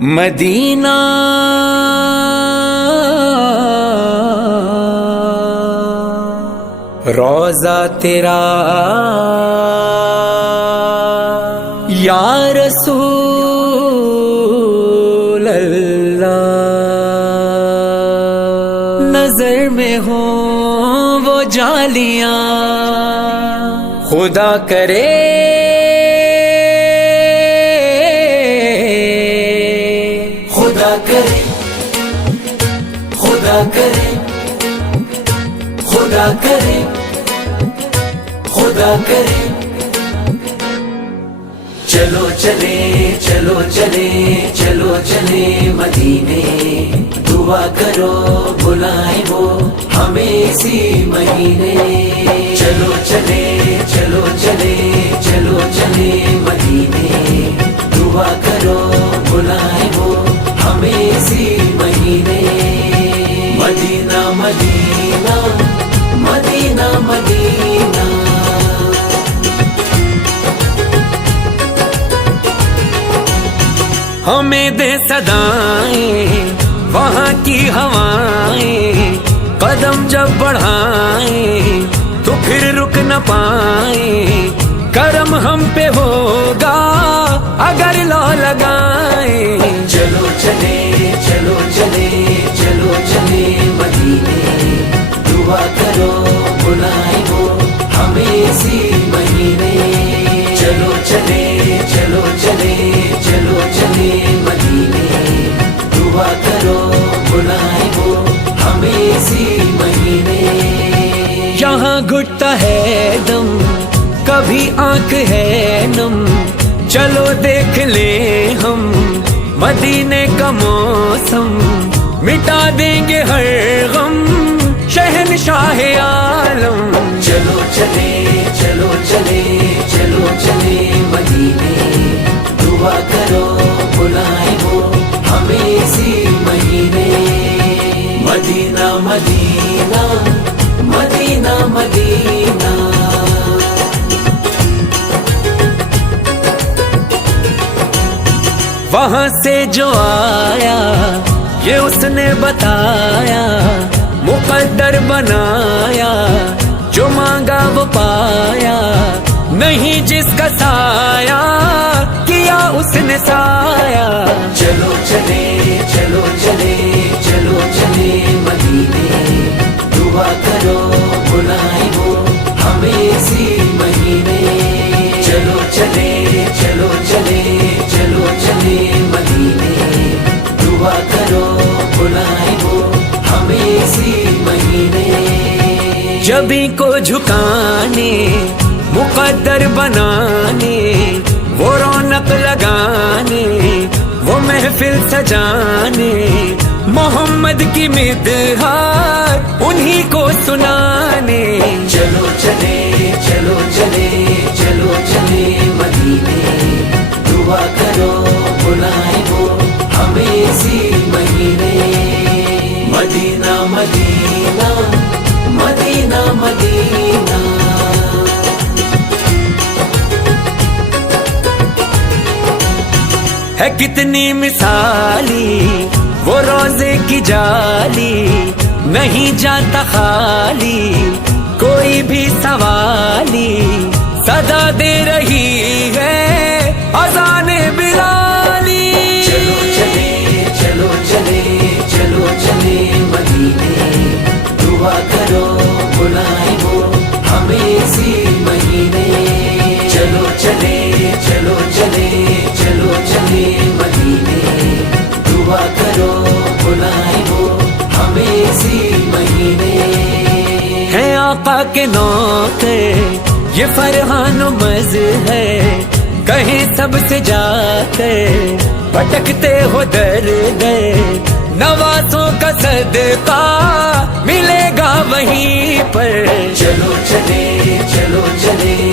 مدینہ روضہ تیرا یا رسول اللہ، نظر میں ہوں وہ جالیاں خدا کرے خدا کرے خدا کرے خدا کرے خدا کرے چلو چلے چلو چلے چلو چلے مدینے، دعا کرو بلائیں وہ ہمیں اسی مہینے۔ چلو چلے چلو چلے چلو چلے مدینے، دعا کرو بلائیں وہ ہمیں اسی مہینے۔ مدینہ مدینہ مدینہ مدینہ، ہمیں دے صدائیں وہاں کی ہوائیں، قدم جب بڑھائیں تو پھر رک نہ پائیں، کرم ہم پہ ہوگا اگر لو لگائیں۔ چلو چلے چلو چلے چلو چلے مدینے، دعا کرو بلائیں وہ ہمیں اسی مہینے۔ چلو چلے چلو چلے چلو چلے مدینے، دعا کرو بلائیں وہ ہمیں اسی مہینے۔ یہاں گھٹتا ہے دم کبھی آنکھ ہے نم، چلو دیکھ لیں ہم مدینے کا موسم، مٹا دیں گے ہر غم شہنشاہ عالم۔ چلو چلے چلو چلے چلو چلے مدینے، دعا کرو بلائیں وہ ہمیں اسی مہینے۔ مدینہ مدینہ مدینہ مدینہ، وہاں سے جو آیا یہ اس نے بتایا، مقدر بنایا جو مانگا وہ پایا، نہیں جس کا سایہ کیا اس نے سایہ۔ چلو چلے چلو چلے چلو چلے مدینے، دعا کرو بلائیں وہ ہمیں اسی مہینے۔ چلو چلے چلو چلے چلو چلے مدینے، دعا کرو بلائیں وہ ہمیں اسی مہینے۔ جبھی کو جھکانے مقدر بنانے، وہ رونق لگانے وہ محفل سجانے، محمد کی مدحات انہی کو سنانے۔ چلو چلے چلو چلے چلو چلے مدینے، دعا کرو بلائیں وہ ہمیں اسی مہینے۔ مدینہ مدینہ مدینہ مدینہ، ہے کتنی مثالی وہ روزے کی جالی، نہیں جاتا خالی کوئی بھی سوالی، صدا دے رہی ہے اذان بلالی۔ چلو چلے چلو چلے چلو چلے مدینے، دعا کرو بلائیں وہ ہمیں اسی مہینے۔ چلو چلے چلو چلے چلو چلے مدینے، دعا کرو بلائیں وہ ہمیں اسی مہینے۔ ہے آقا کے نوکر یہ فرحان و مز ہے، کہیں سب سے جا کر بھٹکتے ہو در در، نوازوں کا صدقہ ملے گا وہیں پر۔ چلو چلے چلو چلے